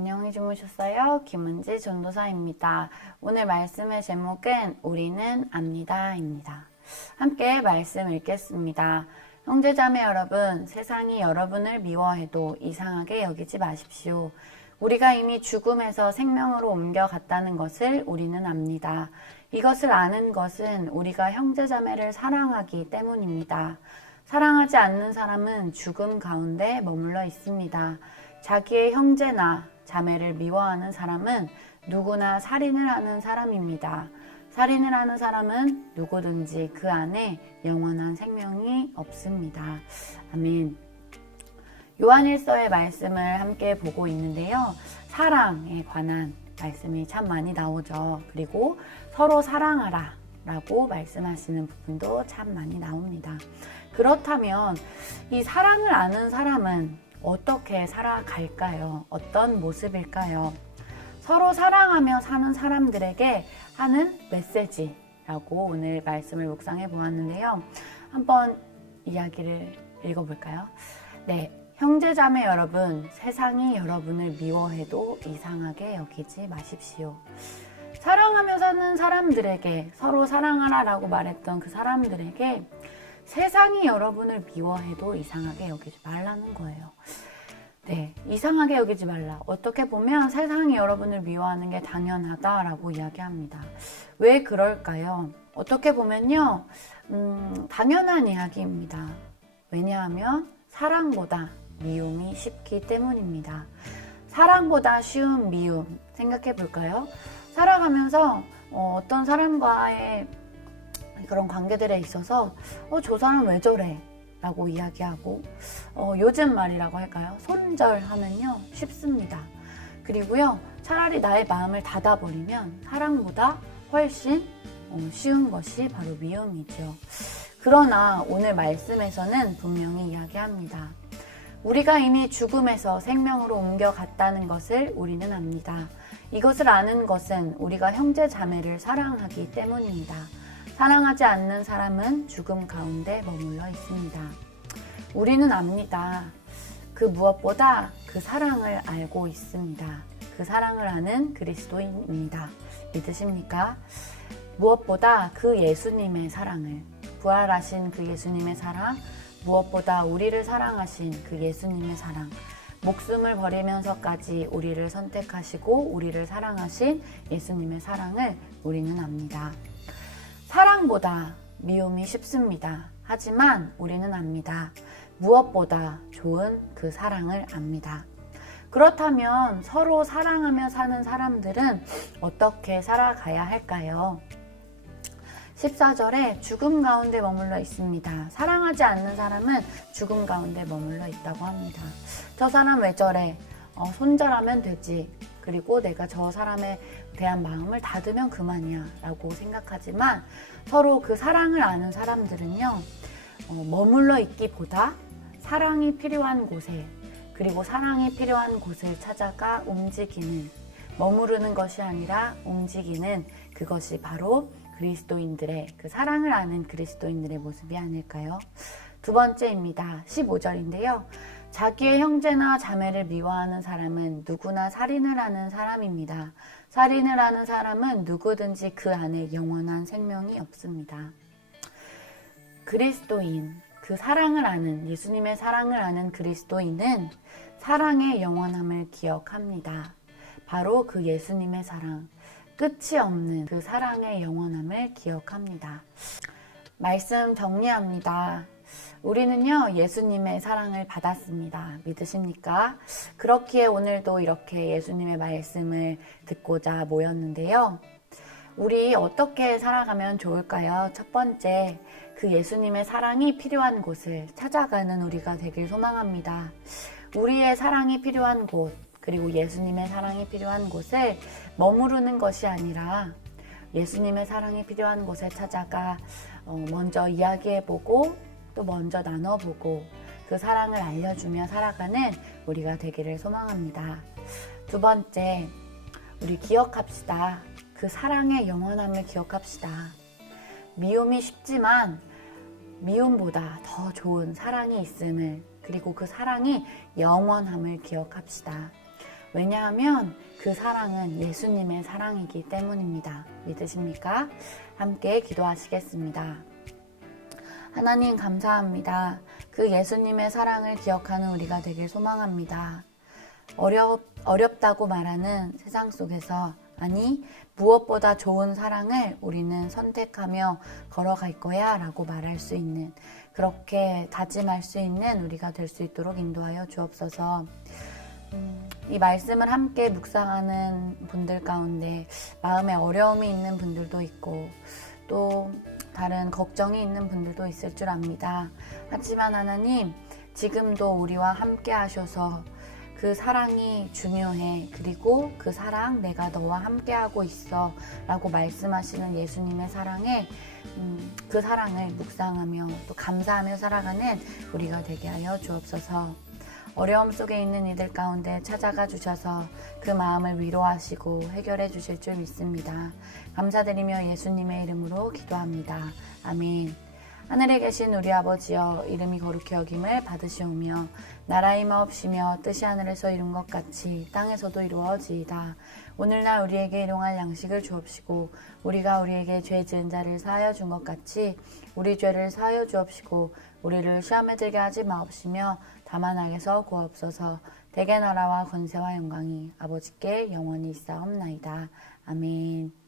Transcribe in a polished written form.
안녕히 주무셨어요? 김은지 전도사입니다. 오늘 말씀의 제목은 우리는 압니다입니다. 함께 말씀 읽겠습니다. 형제자매 여러분, 세상이 여러분을 미워해도 이상하게 여기지 마십시오. 우리가 이미 죽음에서 생명으로 옮겨갔다는 것을 우리는 압니다. 이것을 아는 것은 우리가 형제자매를 사랑하기 때문입니다. 사랑하지 않는 사람은 죽음 가운데 머물러 있습니다. 자기의 형제나 자매를 미워하는 사람은 누구나 살인을 하는 사람입니다. 살인을 하는 사람은 누구든지 그 안에 영원한 생명이 없습니다. 아멘. 요한일서의 말씀을 함께 보고 있는데요. 사랑에 관한 말씀이 참 많이 나오죠. 그리고 서로 사랑하라 라고 말씀하시는 부분도 참 많이 나옵니다. 그렇다면 이 사랑을 아는 사람은 어떻게 살아갈까요? 어떤 모습일까요? 서로 사랑하며 사는 사람들에게 하는 메시지라고 오늘 말씀을 묵상해 보았는데요. 한번 이야기를 읽어볼까요? 네, 형제자매 여러분, 세상이 여러분을 미워해도 이상하게 여기지 마십시오. 사랑하며 사는 사람들에게, 서로 사랑하라 라고 말했던 그 사람들에게 세상이 여러분을 미워해도 이상하게 여기지 말라는 거예요. 네, 이상하게 여기지 말라. 어떻게 보면 세상이 여러분을 미워하는 게 당연하다라고 이야기합니다. 왜 그럴까요? 어떻게 보면요, 당연한 이야기입니다. 왜냐하면 사랑보다 미움이 쉽기 때문입니다. 사랑보다 쉬운 미움 생각해 볼까요? 살아가면서 어떤 사람과의 그런 관계들에 있어서 저 사람 왜 저래? 라고 이야기하고 요즘 말이라고 할까요? 손절하면요 쉽습니다. 그리고요 차라리 나의 마음을 닫아버리면 사랑보다 훨씬 쉬운 것이 바로 미움이죠. 그러나 오늘 말씀에서는 분명히 이야기합니다. 우리가 이미 죽음에서 생명으로 옮겨갔다는 것을 우리는 압니다. 이것을 아는 것은 우리가 형제 자매를 사랑하기 때문입니다. 사랑하지 않는 사람은 죽음 가운데 머물러 있습니다. 우리는 압니다. 그 무엇보다 그 사랑을 알고 있습니다. 그 사랑을 아는 그리스도인입니다. 믿으십니까? 무엇보다 그 예수님의 사랑을, 부활하신 그 예수님의 사랑, 무엇보다 우리를 사랑하신 그 예수님의 사랑, 목숨을 버리면서까지 우리를 선택하시고 우리를 사랑하신 예수님의 사랑을 우리는 압니다. 사랑보다 미움이 쉽습니다. 하지만 우리는 압니다. 무엇보다 좋은 그 사랑을 압니다. 그렇다면 서로 사랑하며 사는 사람들은 어떻게 살아가야 할까요? 14절에 죽음 가운데 머물러 있습니다. 사랑하지 않는 사람은 죽음 가운데 머물러 있다고 합니다. 저 사람 왜 저래? 손절하면 되지. 그리고 내가 저 사람에 대한 마음을 닫으면 그만이야 라고 생각하지만 서로 그 사랑을 아는 사람들은요 머물러 있기보다 사랑이 필요한 곳에 그리고 사랑이 필요한 곳을 찾아가 움직이는, 머무르는 것이 아니라 움직이는 그것이 바로 그리스도인들의, 그 사랑을 아는 그리스도인들의 모습이 아닐까요? 두 번째입니다. 15절인데요. 자기의 형제나 자매를 미워하는 사람은 누구나 살인을 하는 사람입니다. 살인을 하는 사람은 누구든지 그 안에 영원한 생명이 없습니다. 그리스도인, 그 사랑을 아는, 예수님의 사랑을 아는 그리스도인은 사랑의 영원함을 기억합니다. 바로 그 예수님의 사랑, 끝이 없는 그 사랑의 영원함을 기억합니다. 말씀 정리합니다. 우리는요 예수님의 사랑을 받았습니다. 믿으십니까? 그렇기에 오늘도 이렇게 예수님의 말씀을 듣고자 모였는데요. 우리 어떻게 살아가면 좋을까요? 첫 번째, 그 예수님의 사랑이 필요한 곳을 찾아가는 우리가 되길 소망합니다. 우리의 사랑이 필요한 곳, 그리고 예수님의 사랑이 필요한 곳을 머무르는 것이 아니라 예수님의 사랑이 필요한 곳에 찾아가 먼저 이야기해보고 또 먼저 나눠보고 그 사랑을 알려주며 살아가는 우리가 되기를 소망합니다. 두 번째, 우리 기억합시다. 그 사랑의 영원함을 기억합시다. 미움이 쉽지만 미움보다 더 좋은 사랑이 있음을, 그리고 그 사랑이 영원함을 기억합시다. 왜냐하면 그 사랑은 예수님의 사랑이기 때문입니다. 믿으십니까? 함께 기도하시겠습니다. 하나님 감사합니다. 그 예수님의 사랑을 기억하는 우리가 되길 소망합니다. 어렵다고 말하는 세상 속에서 아니 무엇보다 좋은 사랑을 우리는 선택하며 걸어갈 거야 라고 말할 수 있는 그렇게 다짐할 수 있는 우리가 될 수 있도록 인도하여 주옵소서. 이 말씀을 함께 묵상하는 분들 가운데 마음에 어려움이 있는 분들도 있고 또 다른 걱정이 있는 분들도 있을 줄 압니다. 하지만 하나님 지금도 우리와 함께 하셔서 그 사랑이 중요해. 그리고 그 사랑 내가 너와 함께하고 있어 라고 말씀하시는 예수님의 사랑에 그 사랑을 묵상하며 또 감사하며 살아가는 우리가 되게 하여 주옵소서. 어려움 속에 있는 이들 가운데 찾아가 주셔서 그 마음을 위로하시고 해결해 주실 줄 믿습니다. 감사드리며 예수님의 이름으로 기도합니다. 아멘. 하늘에 계신 우리 아버지여, 이름이 거룩히 여김을 받으시오며 나라의 마옵시며 뜻이 하늘에서 이룬 것 같이 땅에서도 이루어지이다. 오늘날 우리에게 일용할 양식을 주옵시고 우리가 우리에게 죄 지은 자를 사하여 준 것 같이 우리 죄를 사하여 주옵시고 우리를 시험에 들게 하지 마옵시며 다만 악에서 구하옵소서. 대개 나라와 권세와 영광이 아버지께 영원히 있사옵나이다. 아멘.